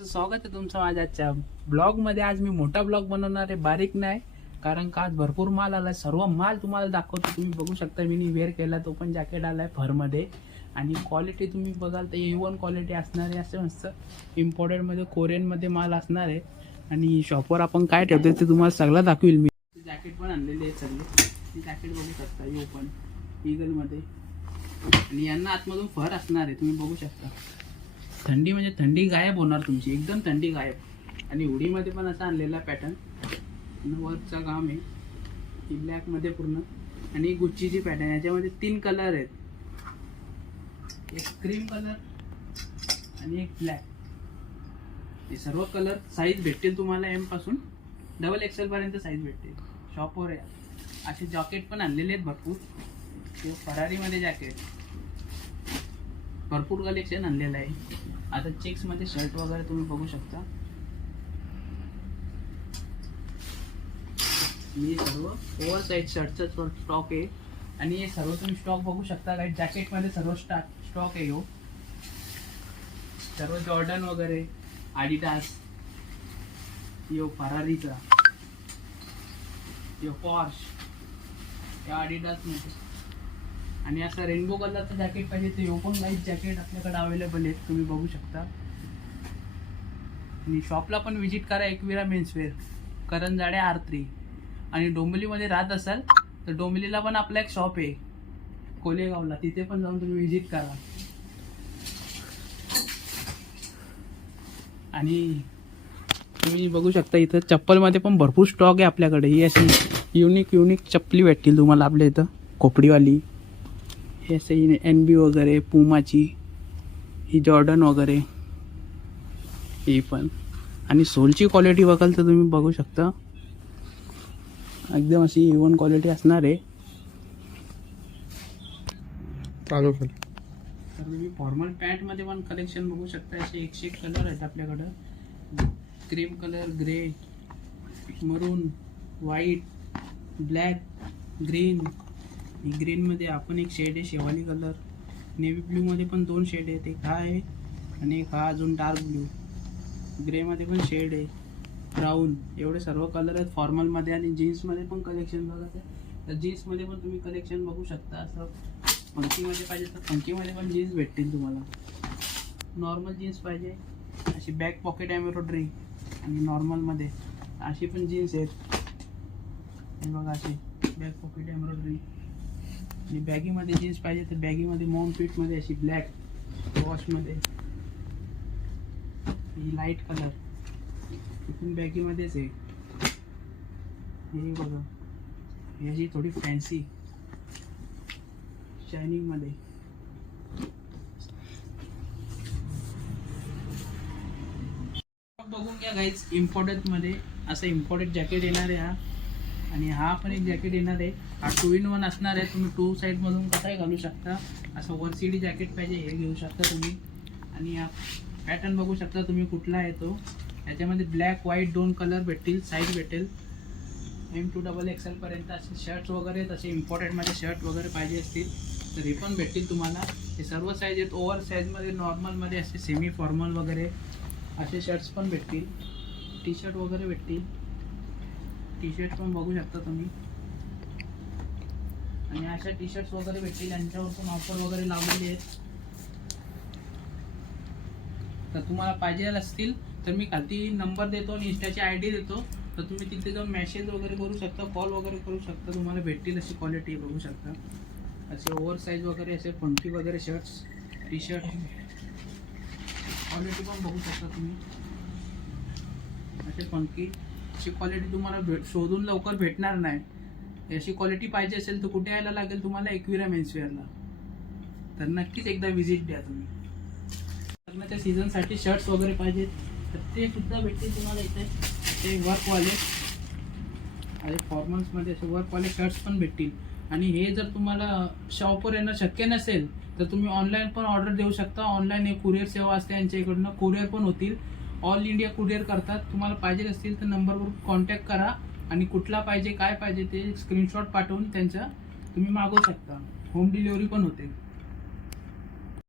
स्वागत आहे तुमचं माझ्या आजच्या ब्लॉगमध्ये आज मी मोठा ब्लॉग बनवणार आहे. बारीक नाही कारण का आज भरपूर माल आलाय. सर्व माल तुम्हाला दाखवतो. तुम्ही बघू शकता मी वेअर केला तो पण जॅकेट आलाय फरमध्ये. आणि क्वालिटी तुम्ही बघाल तर ए वन क्वालिटी असणार आहे. असं मस्त इम्पोर्टेडमध्ये कोरियनमध्ये माल असणार आहे. आणि शॉपवर आपण काय ठेवतो ते तुम्हाला सगळं दाखवेल मी. जॅकेट पण आणलेले आहे सगळे. जॅकेट बघू शकता हे पण. इगलमध्ये आणि यांना आतमधून फर असणार आहे तुम्ही बघू शकता. थंडी म्हणजे थंडी गायब होणार तुमची एकदम थंडी गायब. आणि उडीमध्ये पण असा आणलेला पॅटर्न वर्कचा काम आहे ही ब्लॅकमध्ये पूर्ण. आणि गुच्चीची पॅटर्न याच्यामध्ये तीन कलर आहेत. एक क्रीम कलर आणि एक ब्लॅक हे सर्व कलर साईज भेटतील तुम्हाला एमपासून डबल एक्सेलपर्यंत साईज भेटतील. शॉपवर आहे असे जॉकेट पण आणलेले आहेत भरपूर. किंवा फरारीमध्ये जॅकेट भरपूर कलेक्शन आणलेलं आहे. आता चेक्समध्ये शर्ट वगैरे तुम्ही बघू शकता. मी सर्व ओव्हर साईज शर्टचं स्टॉक आहे. आणि हे सर्व तुम्ही स्टॉक बघू शकता. काही जॅकेटमध्ये सर्व स्टॉक स्टॉक आहे हो. सर्व जॉर्डन वगैरे आडिडास यो फरारीचा यो पॉर्श या आडिडासमध्ये आणि असं रेनबो कलरचं जॅकेट पाहिजे ते पण लाइट जॅकेट आपल्याकडे अवेलेबल आहेत तुम्ही बघू शकता. आणि शॉपला पण व्हिजिट करा Ekvira menswear Karanjade R three आणि डोंबिवलीमध्ये राहत असाल तर डोंबिवलीला पण आपला एक शॉप आहे. कोलेगावला. तिथे पण जाऊन तुम्ही व्हिजिट करा. आणि तुम्ही बघू शकता इथं चप्पलमध्ये पण भरपूर स्टॉक आहे आपल्याकडे. ही अशी युनिक युनिक चप्पली भेटतील तुम्हाला आपल्या इथं. खोपडीवाली. हे असे एन बी वगैरे पुमाची ही जॉर्डन वगैरे ही पण. आणि सोलची क्वालिटी बघाल तर तुम्ही बघू शकता. एकदम अशी इवन क्वालिटी असणार आहे. चालू कर. तर तुम्ही फॉर्मल पॅन्टमध्ये पण कलेक्शन बघू शकता. असे एकशे एक कलर आहेत आपल्याकडं. Cream colour grey maroon white black green ग्रीनमध्ये आपण एक शेड आहे शेवाली कलर नेव्ही ब्ल्यूमध्ये पण दोन शेड आहेत. एक हा आहे आणि एक हा अजून डार्क ब्ल्यू ग्रेमध्ये पण शेड आहे. ब्राऊन एवढे सर्व कलर आहेत फॉर्मलमध्ये आणि जीन्समध्ये पण कलेक्शन बघत आहे तर जीन्समध्ये पण तुम्ही कलेक्शन बघू शकता. असं फंकीमध्ये पाहिजे तर फंकीमध्ये पण जीन्स भेटतील तुम्हाला. नॉर्मल जीन्स पाहिजे. अशी बॅक पॉकेट एम्ब्रॉयड्री आणि नॉर्मलमध्ये अशी पण जीन्स आहेत. हे बघा अशी बॅक पॉकेट एम्ब्रॉयड्री आणि बॅगीमध्ये जीन्स पाहिजे तर बॅगीमध्ये मॉम पीठमध्ये अशी ब्लॅक वॉशमध्ये ही लाइट कलर इथून बॅगीमध्येच आहे. हे बघा. याची थोडी फॅन्सी शायनिंगमध्ये बघून घ्या गाईज इम्पॉर्टंटमध्ये असं इम्पॉर्टंट जॅकेट येणार आहे हा आणि हा पण एक जॅकेट येणार आहे. हा टू इन वन असणार आहे. तुम्ही टू साईडमधून कसाही घालू शकता. असं वर सीडी जॅकेट पाहिजे हे घेऊ शकता तुम्ही. आणि हा पॅटर्न बघू शकता तुम्ही कुठला आहे तो. याच्यामध्ये ब्लॅक व्हाईट दोन कलर भेटतील साईज भेटेल. एम टू डबल एक्सेलपर्यंत असे शर्ट्स वगैरे तसे इम्पॉर्टंटमध्ये शर्ट वगैरे पाहिजे असतील तर हे पण भेटतील तुम्हाला. हे सर्व साईज आहेत. ओव्हर साईजमध्ये नॉर्मलमध्ये असे सेमी फॉर्मल वगैरे असे शर्ट्स पण भेटतील. टी शर्ट वगैरे भेटतील. टी शर्ट पण बघू शकता तुम्ही. आणि अशा टी शर्ट्स वगैरे भेटतील. यांच्यावर पण ऑफर वगैरे लावलेली आहेत. तर तुम्हाला पाहिजे असतील तर मी खाली नंबर देतो आणि इंस्टाची आय डी देतो. तर तुम्ही तिथे जाऊन मेसेज वगैरे करू शकता कॉल वगैरे करू शकता. तुम्हाला भेटतील अशी क्वालिटी बघू शकता. असे ओव्हर साईज वगैरे असे फंकी वगैरे शर्ट्स टी शर्ट क्वालिटी पण बघू शकता तुम्ही. असे फंकी अशी क्वालिटी तुम्हाला भेट शोधून लवकर भेटणार नाही. अशी क्वालिटी पाहिजे असेल तर कुठे यायला लागेल तुम्हाला एकविरा मेन्सवेअरला तर नक्कीच एकदा व्हिजिट द्या तुम्ही. लग्नाच्या सीझनसाठी शर्ट्स वगैरे पाहिजेत तर ते सुद्धा भेटतील तुम्हाला इथे. ते वर्कवाले आणि फॉर्मल्समध्ये असे वर्कवाले शर्ट्स पण भेटतील. आणि हे जर तुम्हाला शॉपवर येणं शक्य नसेल तर तुम्ही ऑनलाईन पण ऑर्डर देऊ शकता. ऑनलाईन हे कुरिअर सेवा असते यांच्या इकडनं. कुरिअर पण होतील. ऑल इंडिया कुरिअर करतात. तुम्हाला पाहिजे असतील तर नंबरवर कॉन्टॅक्ट करा आणि कुठला पाहिजे काय पाहिजे ते स्क्रीनशॉट पाठवून त्यांच्या तुम्ही मागवू शकता. होम डिलिव्हरी पण होते.